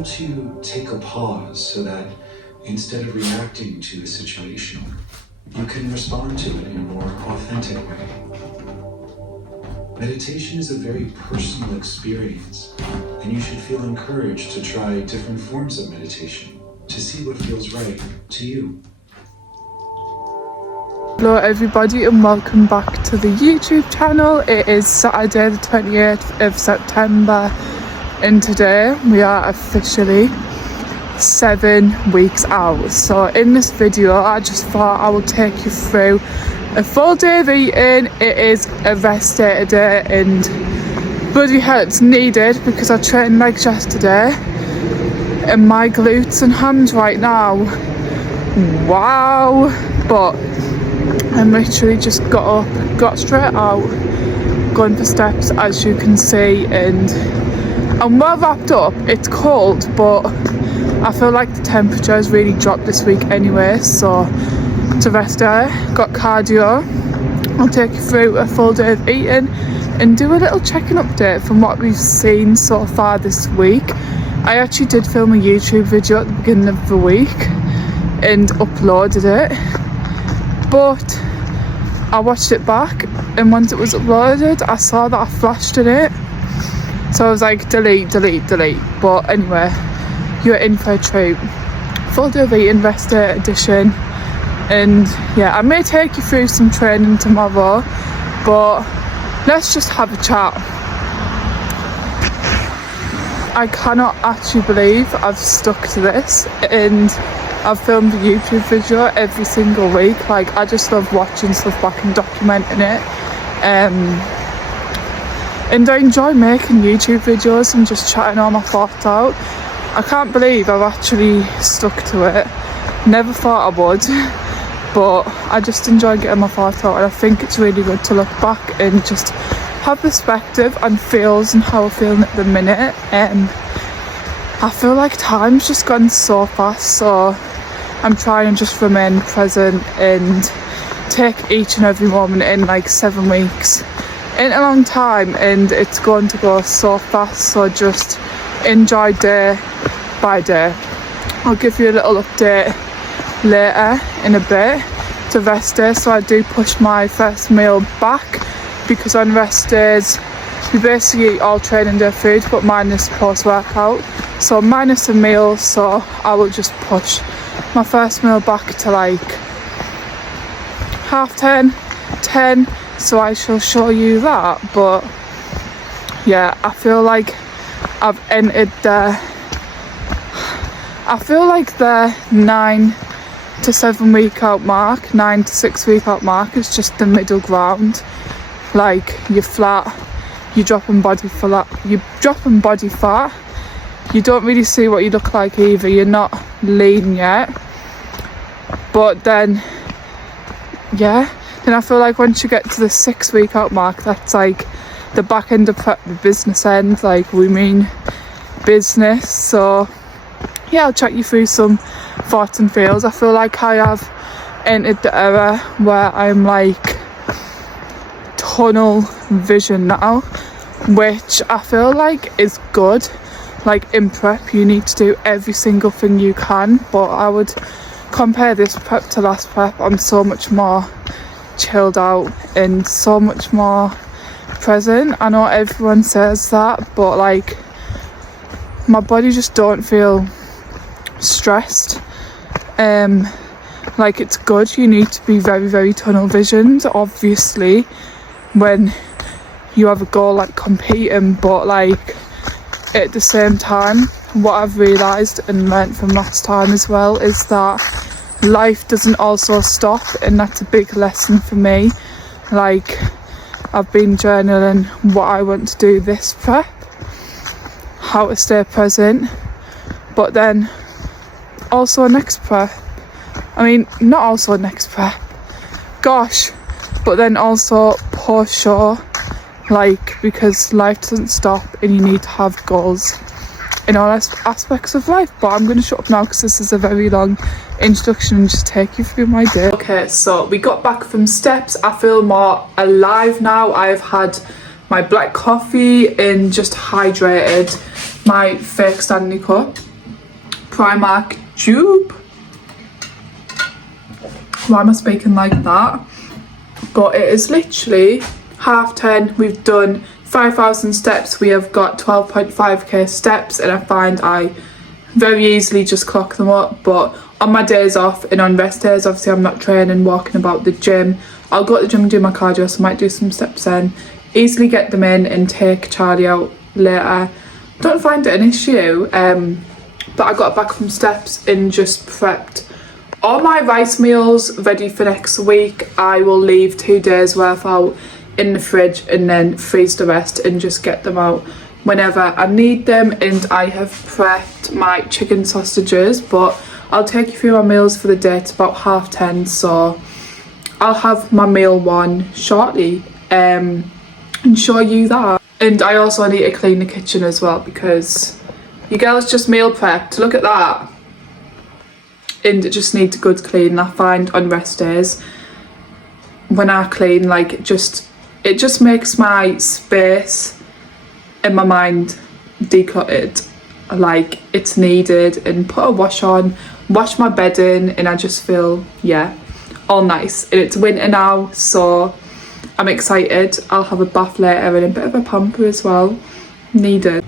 helps you take a pause so that instead of reacting to a situation, you can respond to it in a more authentic way. Meditation is a very personal experience, and you should feel encouraged to try different forms of meditation to see what feels right to you. Hello everybody and welcome back to the YouTube channel. It is Saturday the 28th of September and today we are officially 7 weeks out. So in this video I just thought I will take you through a full day of eating. It is a rest day today and bloody hell it's needed because I trained legs yesterday and my glutes and hams right now, wow. But I'm literally just got up, got straight out, going for steps as you can see, and I'm well wrapped up. It's cold but I feel like the temperature has really dropped this week anyway, so it's a rest day. Got cardio. I'll take you through a full day of eating and do a little check-in update from what we've seen so far this week. I actually did film a YouTube video at the beginning of the week and uploaded it, but I watched it back and once it was uploaded I saw that I flashed in it, so I was like delete. But anyway, you're in for a treat. Full day of eating, rest day edition. And yeah, I may take you through some training tomorrow, but let's just have a chat. I cannot actually believe I've stuck to this and I've filmed a YouTube video every single week. Like, I just love watching stuff back and documenting it. And I enjoy making YouTube videos and just chatting all my thoughts out. I can't believe I've actually stuck to it. Never thought I would, but I just enjoy getting my thoughts out and I think it's really good to look back and just have perspective on feels and how I'm feeling at the minute. I feel like time's just gone so fast, so I'm trying to just remain present and take each and every moment in. Like 7 weeks ain't a long time and it's going to go so fast, so just enjoy day by day. I'll give you a little update later in a bit. It's a rest day, so I do push my first meal back because on rest days we basically eat all training day food but minus post-workout, so minus a meal, so I will just push my first meal back to like 10:30, so I shall show you that. But yeah, I feel like I've entered the 9 to 7 week out mark. 9 to 6 week out mark is just the middle ground. Like, you're flat, you're dropping body fat, you don't really see what you look like either, you're not lean yet. But then I feel like once you get to the 6 week out mark, that's like the back end of prep, the business end, like we mean business. So yeah, I'll chat you through some thoughts and feels. I feel like I have entered the era where I'm like tunnel vision now, which I feel like is good. Like in prep you need to do every single thing you can, but I would compare this prep to last prep. I'm so much more chilled out and so much more present. I know everyone says that, but like my body just don't feel stressed. Like, it's good. You need to be very tunnel visioned obviously when you have a goal like competing, but like at the same time what I've realised and learnt from last time as well is that life doesn't also stop, and that's a big lesson for me. Like, I've been journaling what I want to do this prep, how to stay present, but then also next prep, I mean not also next prep, gosh, but then also post show, like, because life doesn't stop and you need to have goals in all aspects of life. But I'm going to shut up now because this is a very long introduction and just take you through my day. Okay, so we got back from steps. I feel more alive now. I've had my black coffee and just hydrated my fake Stanley cup. Primark dupe. Why am I speaking like that? But it is literally 10:30. We've done 5,000 steps. We have got 12.5k steps, and I find I very easily just clock them up. But on my days off and on rest days, obviously I'm not training, walking about the gym, I'll go to the gym and do my cardio, so I might do some steps then, easily get them in and take Charlie out later. Don't find it an issue. But I got back from steps and just prepped all my rice meals ready for next week. I will leave 2 days worth out in the fridge and then freeze the rest and just get them out whenever I need them. And I have prepped my chicken sausages, but I'll take you through my meals for the day. It's about 10:30, so I'll have my meal one shortly and show you that. And I also need to clean the kitchen as well, because you girls just meal prepped. Look at that. And it just needs a good clean. I find on rest days when I clean, like, it just makes my space in my mind decluttered, like it's needed. And put a wash on, wash my bed in, and I just feel, yeah, all nice. And it's winter now, so I'm excited. I'll have a bath later and a bit of a pamper as well, needed.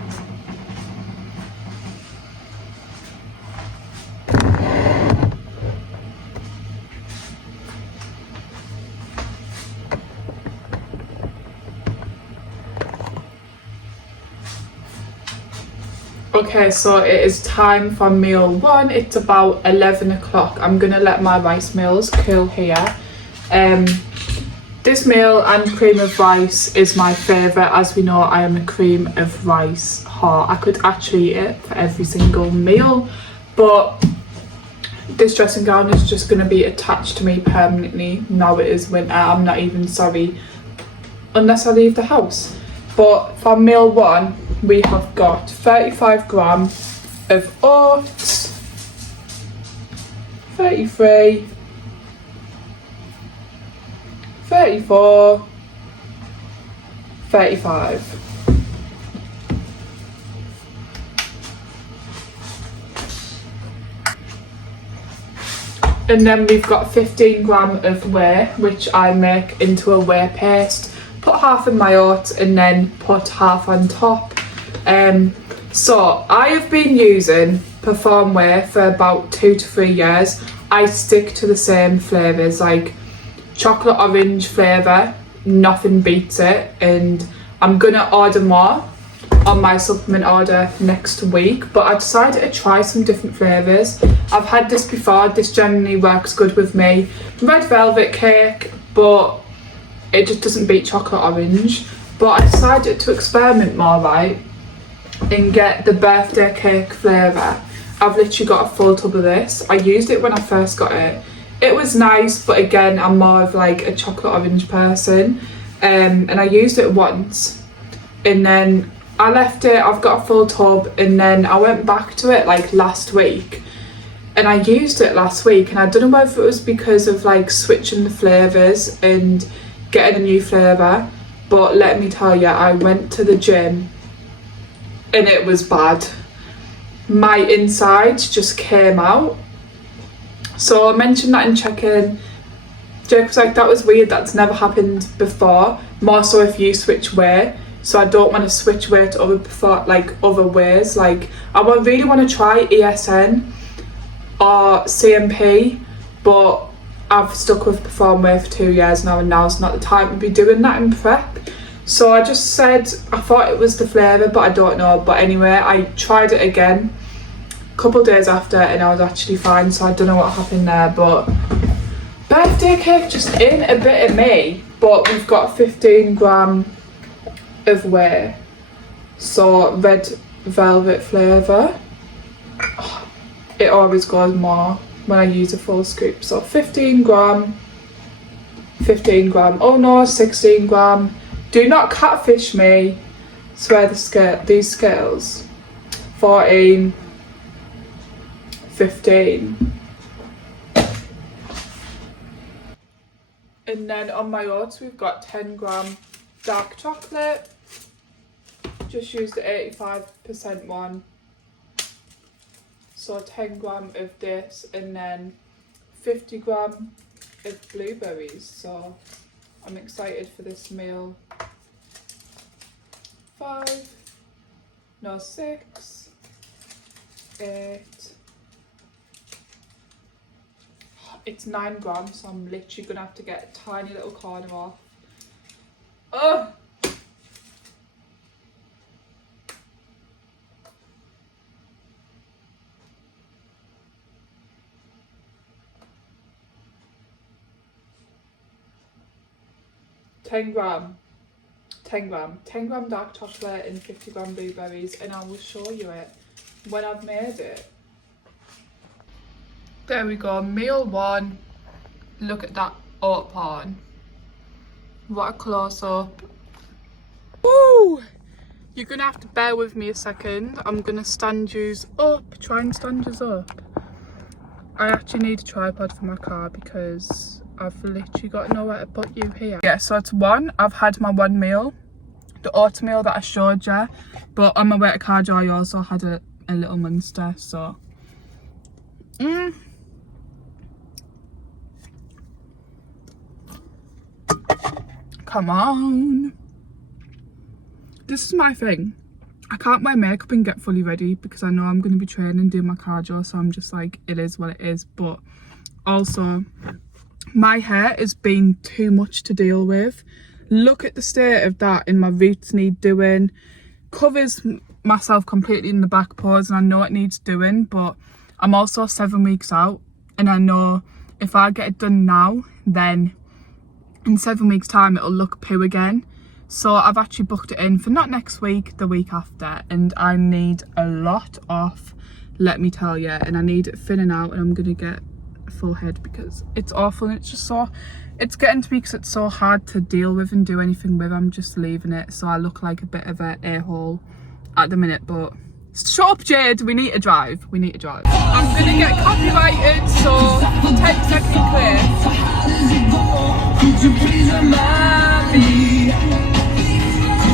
Okay, so it is time for meal one. It's about 11 o'clock. I'm gonna let my rice meals cool here. This meal and cream of rice is my favourite. As we know, I am a cream of rice whore. I could actually eat it for every single meal, but this dressing gown is just gonna be attached to me permanently. Now it is winter, I'm not even sorry unless I leave the house. But for meal one, we have got 35 gram of oats, 33, 34, 35. And then we've got 15 gram of whey, which I make into a whey paste. Put half in my oats and then put half on top. So I have been using Perform Whey for about 2 to 3 years. I stick to the same flavours, like chocolate orange flavour, nothing beats it. And I'm gonna order more on my supplement order next week, but I decided to try some different flavours. I've had this before, this generally works good with me. Red velvet cake, but it just doesn't beat chocolate orange. But I decided to experiment more, right, and get the birthday cake flavour. I've literally got a full tub of this. I used it when I first got it. It was nice, but again, I'm more of like a chocolate orange person. And I used it once and then I left it. I've got a full tub, and then I went back to it like last week, and I used it last week, and I don't know whether it was because of like switching the flavours and getting a new flavour, but let me tell you, I went to the gym and it was bad. My insides just came out. So I mentioned that in check-in. Jake was like, that was weird, that's never happened before. More so if you switch way. So I don't want to switch way to other ways. Like, I really want to try ESN or CMP, but I've stuck with Perform Way for 2 years now, and now's not the time to be doing that in prep. So I just said, I thought it was the flavour, but I don't know. But anyway, I tried it again a couple days after, and I was actually fine. So I don't know what happened there, but birthday cake just in a bit of me. But we've got 15 gram of whey, so red velvet flavour. It always goes more when I use a full scoop. So 15 gram, oh no, 16 gram. Do not catfish me. Swear these scales. 14, 15. And then on my oats, we've got 10 gram dark chocolate. Just use the 85% one. So 10 gram of this and then 50 gram of blueberries. So I'm excited for this meal. 6, 8. It's 9 grams, so I'm literally gonna have to get a tiny little corner off. Ugh! $10 gram dark chocolate and 50 gram blueberries, and I will show you it when I've made it. There we go, meal 1. Look at that oat pan. What a close up. Woo! You're gonna have to bear with me a second. I'm gonna stand yous up, try and stand yous up. I actually need a tripod for my car because I've literally got nowhere to put you here. Yeah, so it's 1. I've had my 1 meal, the oatmeal that I showed you, but on my way to cardio I also had a little Munster, so. Come on. This is my thing. I can't wear makeup and get fully ready because I know I'm going to be training and doing my cardio, so I'm just like, it is what it is. But also, my hair has been too much to deal with. Look at the state of that, and my roots need doing. Covers myself completely in the back pores, and I know it needs doing, but I'm also 7 weeks out, and I know if I get it done now, then in 7 weeks time it'll look poo again. So I've actually booked it in for not next week, the week after, and I need a lot off, let me tell you, and I need it thinning out, and I'm gonna get a full head because it's awful, and it's just so, it's getting to me because it's so hard to deal with and do anything with. I'm just leaving it, so I look like a bit of a a-hole at the minute. But shut up, Jade, we need to drive, I'm gonna get copyrighted, so 10 second clear.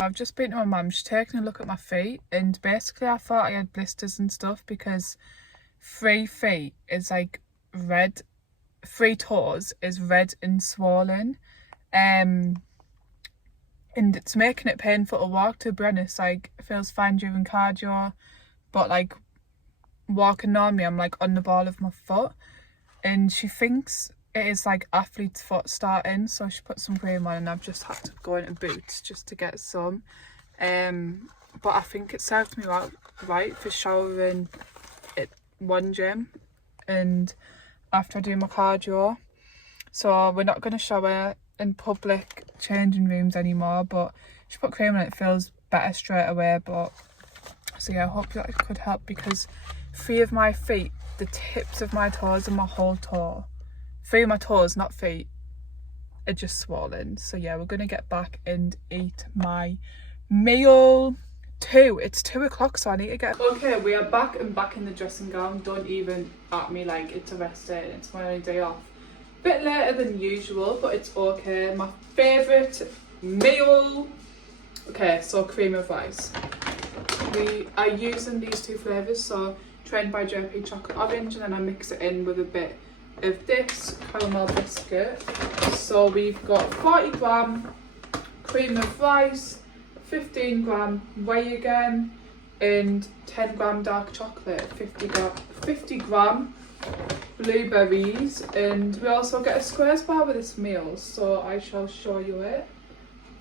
I've just been to my mum, she's taking a look at my feet, and basically I thought I had blisters and stuff because 3 feet is like red, 3 toes is red and swollen, and it's making it painful to walk, to be honest. Like, it feels fine during cardio, but like walking normally I'm like on the ball of my foot, and she thinks it is like athlete's foot starting, so she put some cream on, and I've just had to go into Boots just to get some. But I think it served me right for showering at one gym and after I do my cardio. So we're not going to shower in public changing rooms anymore, but she put cream on, it feels better straight away. But so yeah, I hope that could help, because 3 of my feet, the tips of my toes and my whole toe, 3 of my toes, not feet, are just swollen. So yeah, we're gonna get back and eat my meal. It's 2 o'clock, so I need to get. Okay, we are back and back in the dressing gown. Don't even at me like it's a rest day and it's my only day off. Bit later than usual, but it's okay. My favourite meal. Okay, so cream of rice. We are using these 2 flavours, so Trend by JP chocolate orange, and then I mix it in with a bit of this caramel biscuit. So we've got 40 gram cream of rice, 15 gram whey again, and 10 gram dark chocolate, 50 gram blueberries, and we also get a squares bar with this meal, so I shall show you it.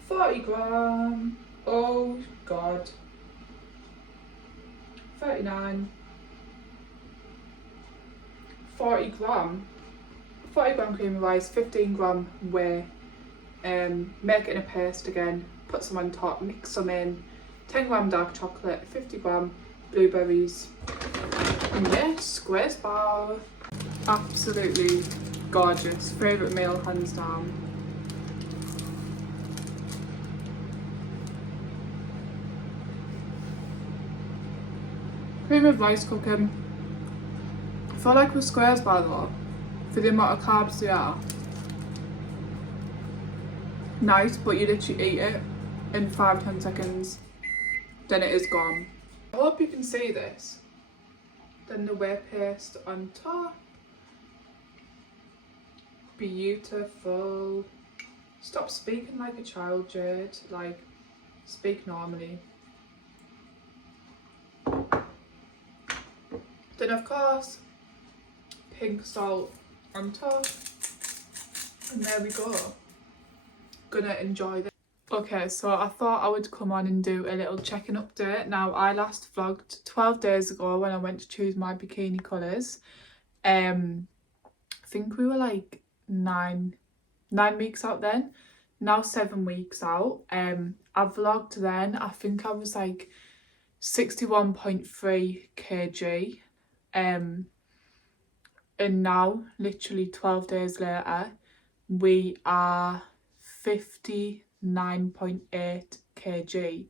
40 gram, oh god, 39, 40 gram cream of rice, 15 gram whey, make it in a paste again, put some on top, mix some in, 10 gram dark chocolate, 50 gram blueberries, and yeah, squares bar. Absolutely gorgeous, favourite meal hands down. Cream of rice cooking. I feel like with squares bar though, for the amount of carbs they are, nice, but you literally eat it in 5-10 seconds, then it is gone. I hope you can see this. Then the whey paste on top. Beautiful. Stop speaking like a child, Jade. Like, speak normally. Then of course, pink salt on top. And there we go. Gonna enjoy this. Okay, so I thought I would come on and do a little check-in update. Now, I last vlogged 12 days ago when I went to choose my bikini colours. I think we were like nine weeks out then. Now 7 weeks out. I vlogged then. I think I was like 61.3 kg. And now, literally 12 days later, we are 59.8 kg.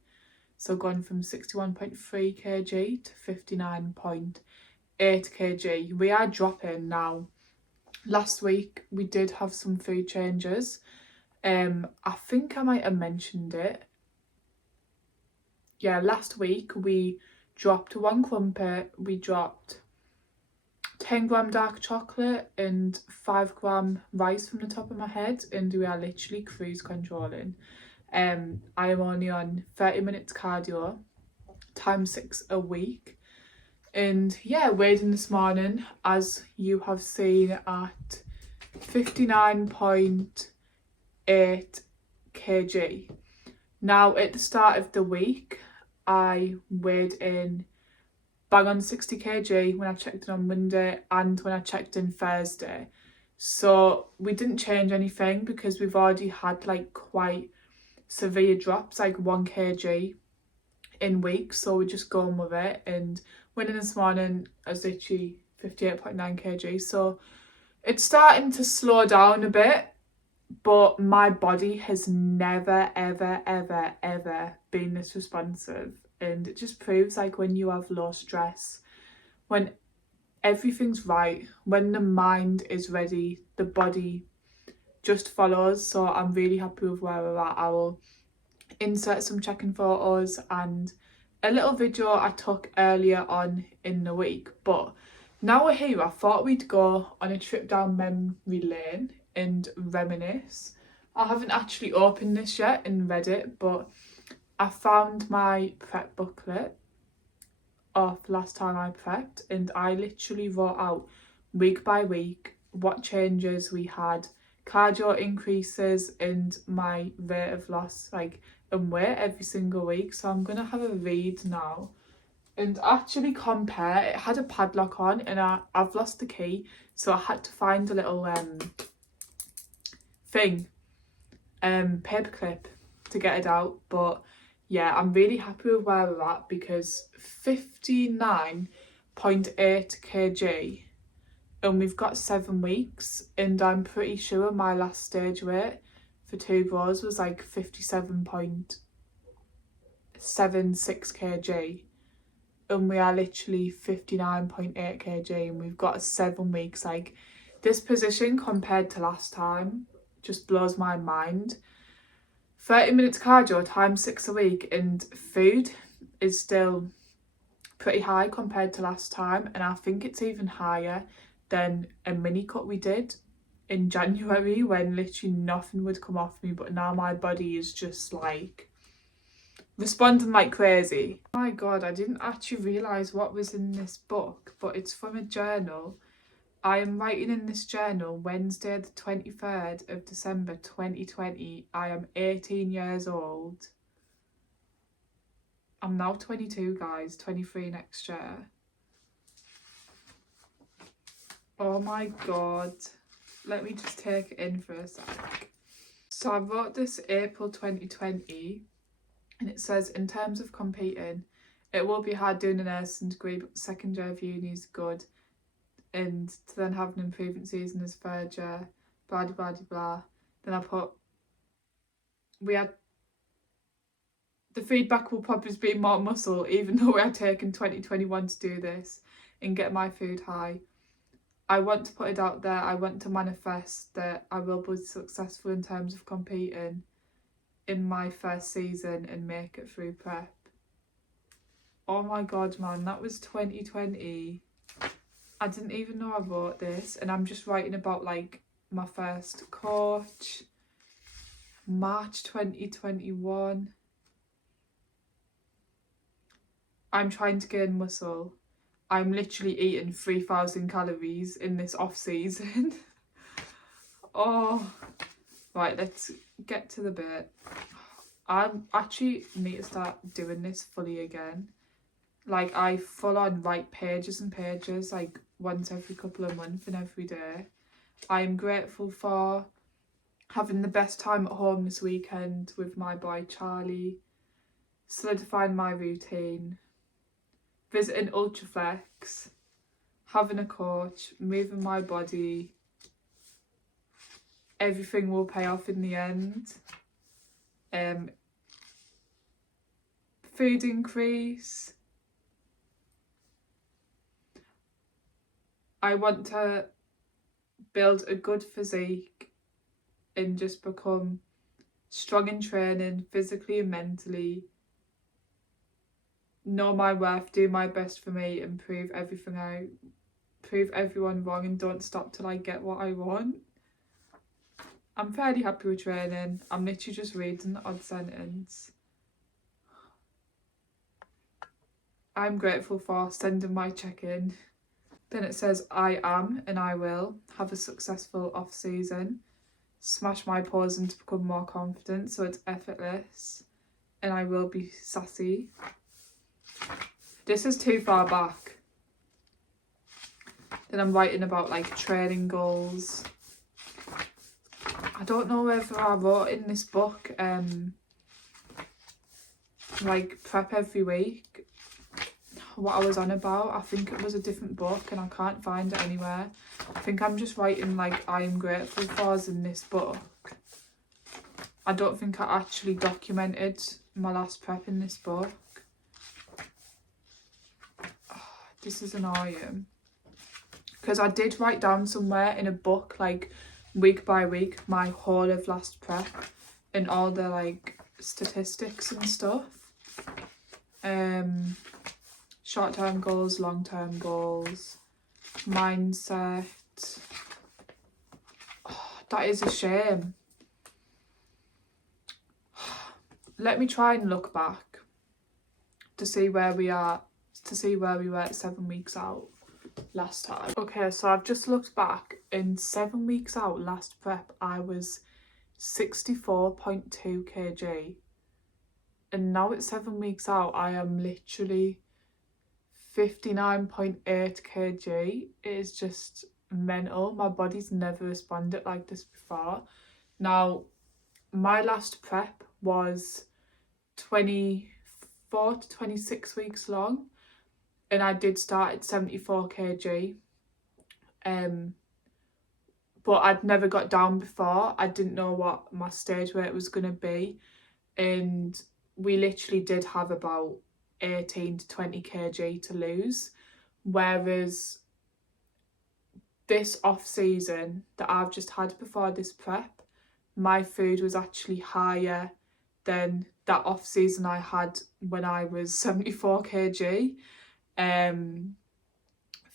So gone from 61.3 kg to 59.8 kg. We are dropping now. Last week we did have some food changes. I think I might have mentioned it. Yeah, last week we dropped 1 crumpet, we dropped 10 gram dark chocolate and 5 gram rice from the top of my head, and we are literally cruise controlling. I am only on 30 minutes cardio, times 6 a week. And yeah, weighed in this morning, as you have seen, at 59.8 kg. Now, at the start of the week, I weighed in bang on 60 kg when I checked in on Monday and when I checked in Thursday. So we didn't change anything because we've already had like quite severe drops, like 1 kg in weeks. So we're just going with it. And went in this morning, I was literally 58.9 kg. So it's starting to slow down a bit. But my body has never, ever, ever, ever been this responsive. And it just proves, like, when you have low stress, when everything's right, when the mind is ready, the body just follows. So I'm really happy with where we're at. I will insert some check-in photos and a little video I took earlier on in the week. But now we're here, I thought we'd go on a trip down memory lane and reminisce. I haven't actually opened this yet and read it, but I found my prep booklet of last time I prepped, and I literally wrote out week by week what changes we had, cardio increases, and my rate of loss, like, and weight every single week. So I'm gonna have a read now and actually compare. It had a padlock on and I've lost the key, so I had to find a little paperclip to get it out. But yeah, I'm really happy with where we're at, because 59.8 kg and we've got 7 weeks, and I'm pretty sure my last stage weight for 2 bros was like 57.76 kg, and we are literally 59.8 kg, and we've got 7 weeks. Like, this position compared to last time just blows my mind. 30 minutes cardio times 6 a week, and food is still pretty high compared to last time, and I think it's even higher than a mini cut we did in January when literally nothing would come off me. But now my body is just like responding like crazy. Oh my god, I didn't actually realise what was in this book, but it's from a journal. I am writing in this journal Wednesday the 23rd of December 2020. I am 18 years old. I'm now 22, guys, 23 next year. Oh my god. Let me just take it in for a sec. So I wrote this April 2020, and it says, in terms of competing, it will be hard doing a nursing degree, but the second year of uni is good. And to then have an improvement season as third year, blah, blah, blah, blah. Then I put, the feedback will probably be more muscle, even though we are taking 2021 to do this and get my food high. I want to put it out there. I want to manifest that I will be successful in terms of competing in my first season and make it through prep. Oh my god, man, that was 2020. I didn't even know I wrote this, and I'm just writing about like my first coach, March 2021. I'm trying to gain muscle. I'm literally eating 3,000 calories in this off season. Oh, right, let's get to the bit. I actually need to start doing this fully again. Like, I full on write pages and pages, like once every couple of months and every day. I am grateful for having the best time at home this weekend with my boy Charlie, solidifying my routine, visiting Ultraflex, having a coach, moving my body. Everything will pay off in the end. Food increase. I want to build a good physique and just become strong in training, physically and mentally. Know my worth, do my best for me, and prove everything out. Prove everyone wrong and don't stop till I get what I want. I'm fairly happy with training. I'm literally just reading the odd sentence. I'm grateful for sending my check-in. Then it says, I am and I will have a successful off season. Smash my pause and to become more confident so it's effortless. And I will be sassy. This is too far back. Then I'm writing about like training goals. I don't know whether I wrote in this book like prep every week, what I was on about. I think it was a different book and I can't find it anywhere. I think I'm just writing like I am grateful for's in this book. I don't think I actually documented my last prep in this book. Oh, this is annoying. Because I did write down somewhere in a book like week by week my whole of last prep and all the like statistics and stuff. Short-term goals, long-term goals, mindset. Oh, that is a shame. Let me try and look back to see where we are, to see where we were at 7 weeks out last time. Okay, so I've just looked back. In 7 weeks out last prep, I was 64.2 kg. And now at 7 weeks out, I am literally 59.8 kg. It is just mental. My body's never responded like this before. Now, my last prep was 24 to 26 weeks long, and I did start at 74 kg. But I'd never got down before. I didn't know what my stage weight was going to be, and we literally did have about 18 to 20 kg to lose, whereas this off season that I've just had before this prep, my food was actually higher than that off season I had when I was 74 kg.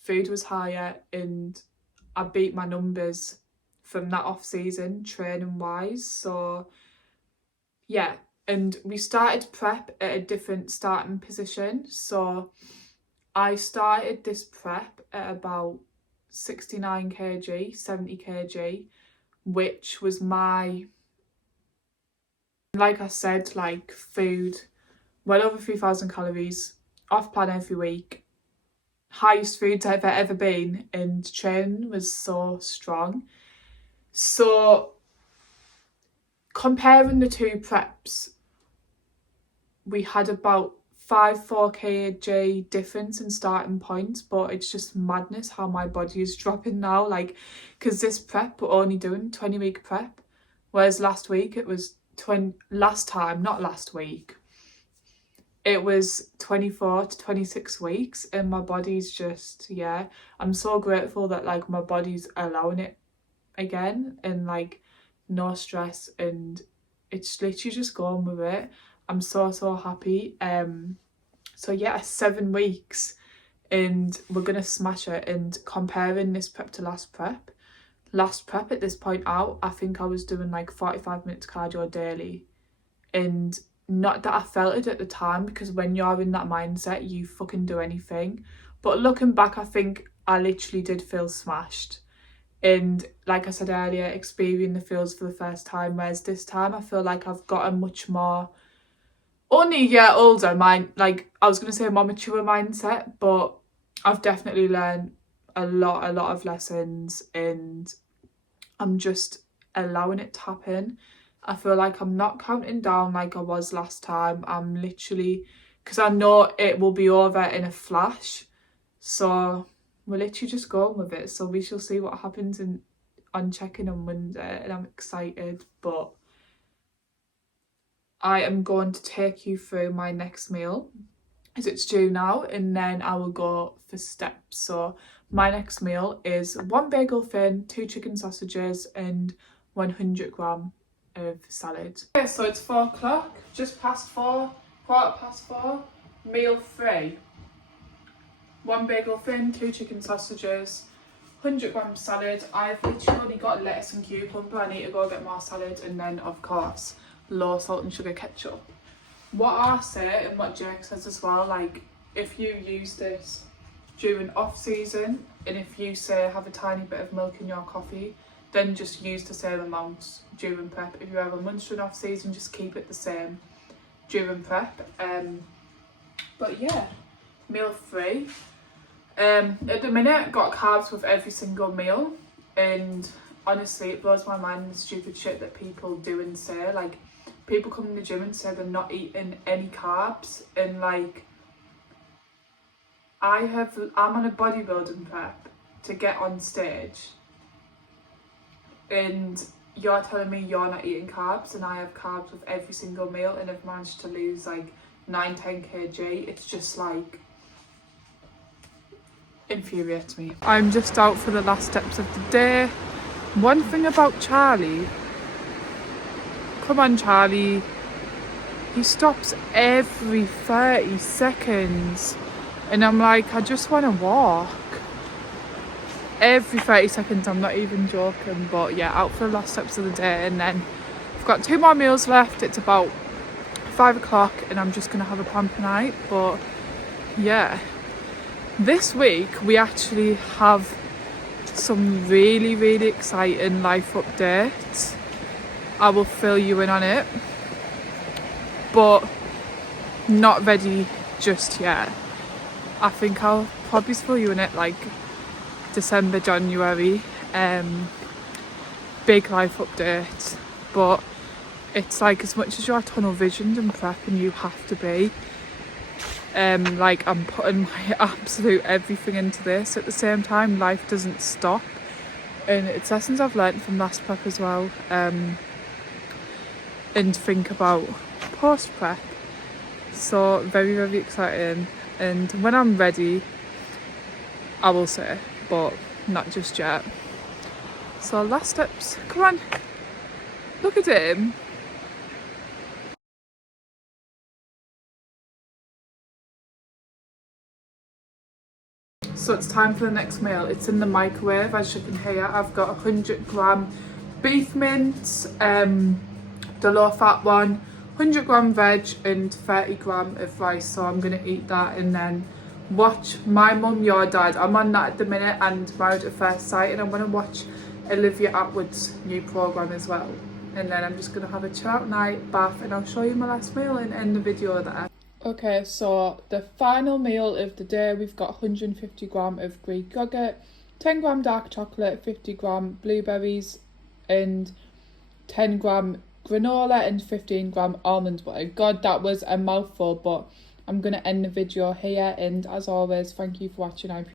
Food was higher and I beat my numbers from that off season training wise. So yeah, and we started prep at a different starting position. So I started this prep at about 69 kg, 70 kg, which was my, like I said, like food, well over 3,000 calories, off plan every week, highest foods I've ever been, and training was so strong. So comparing the two preps, we had about 4 kg difference in starting points, but it's just madness how my body is dropping now, like, because this prep we're only doing 20-week prep, whereas last week it was not last week, it was 24 to 26 weeks, and my body's just, yeah, I'm so grateful that like my body's allowing it again, and like no stress, and it's literally just going with it. I'm so happy. So yeah, 7 weeks and we're going to smash it. And comparing this prep to last prep at this point out, I think I was doing like 45 minutes cardio daily. And not that I felt it at the time, because when you're in that mindset, you fucking do anything. But looking back, I think I literally did feel smashed. And like I said earlier, experiencing the feels for the first time, whereas this time I feel like I've got a much more, only a year older mind, like I was going to say a more mature mindset, but I've definitely learned a lot of lessons, and I'm just allowing it to happen. I feel like I'm not counting down like I was last time. I'm literally, because I know it will be over in a flash, so we're literally just going with it. So we shall see what happens on check-in on Monday, and I'm excited. But I am going to take you through my next meal, as it's due now, and then I will go for steps. So my next meal is 1 bagel thin, 2 chicken sausages, and 100g of salad. Okay, so it's 4 o'clock, just past 4, quarter past 4, meal 3. 1 bagel thin, 2 chicken sausages, 100g salad. I've literally only got lettuce and cucumber. I need to go get more salad, and then of course low salt and sugar ketchup. What I say, and what Jake says as well, like if you use this during off season, and if you say have a tiny bit of milk in your coffee, then just use the same amount during prep. If you have a munch during off season, just keep it the same during prep. But yeah, meal 3. At the minute, got carbs with every single meal, and honestly it blows my mind the stupid shit that people do and say. Like, people come in the gym and say they're not eating any carbs, and like I'm on a bodybuilding prep to get on stage, and you're telling me you're not eating carbs, and I have carbs with every single meal, and I've managed to lose like 9-10 kg. It's just like infuriates me. I'm just out for the last steps of the day. One thing about Charlie, come on Charlie, he stops every 30 seconds, and I'm like, I just want to walk. Every 30 seconds, I'm not even joking. But yeah, out for the last steps of the day, and then I've got 2 more meals left. It's about 5 o'clock, and I'm just gonna have a pamper night. But yeah, this week we actually have some really exciting life updates. I will fill you in on it, but not ready just yet. I think I'll probably fill you in it like December, January. Big life update, but it's like, as much as you're tunnel visioned and prepping, you have to be. Like, I'm putting my absolute everything into this. At the same time, life doesn't stop, and it's lessons I've learned from last prep as well. And think about post prep. So very exciting, and when I'm ready I will say, but not just yet. So last steps, come on, look at him. So it's time for the next meal. It's in the microwave, as you can hear. I've got 100g beef mince, the low fat one, 100g veg, and 30g of rice. So I'm gonna eat that and then watch My Mum, Your Dad. I'm on that at the minute, and Married at First Sight, and I'm gonna watch Olivia Attwood's new programme as well. And then I'm just gonna have a chill out night, bath, and I'll show you my last meal and end the video there. Okay, so the final meal of the day, we've got 150g of Greek yogurt, 10g dark chocolate, 50g blueberries, and 10g granola, and 15g almond butter. God, that was a mouthful, but I'm going to end the video here, and as always, thank you for watching. I